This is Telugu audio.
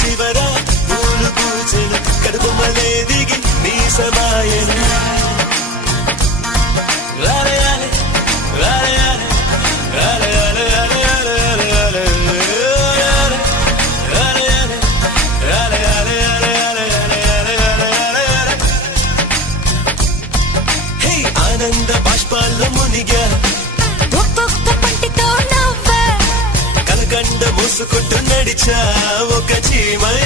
చివర పూలు పూచెను కడుపుమలే దిగి నీ సమాయను ఆనంద బాష్పాల్లో మునిగా ఒక్కొక్క పంటితో నవ్వా కలకండ మూసుకుంటూ నడిచా ఒక చీమై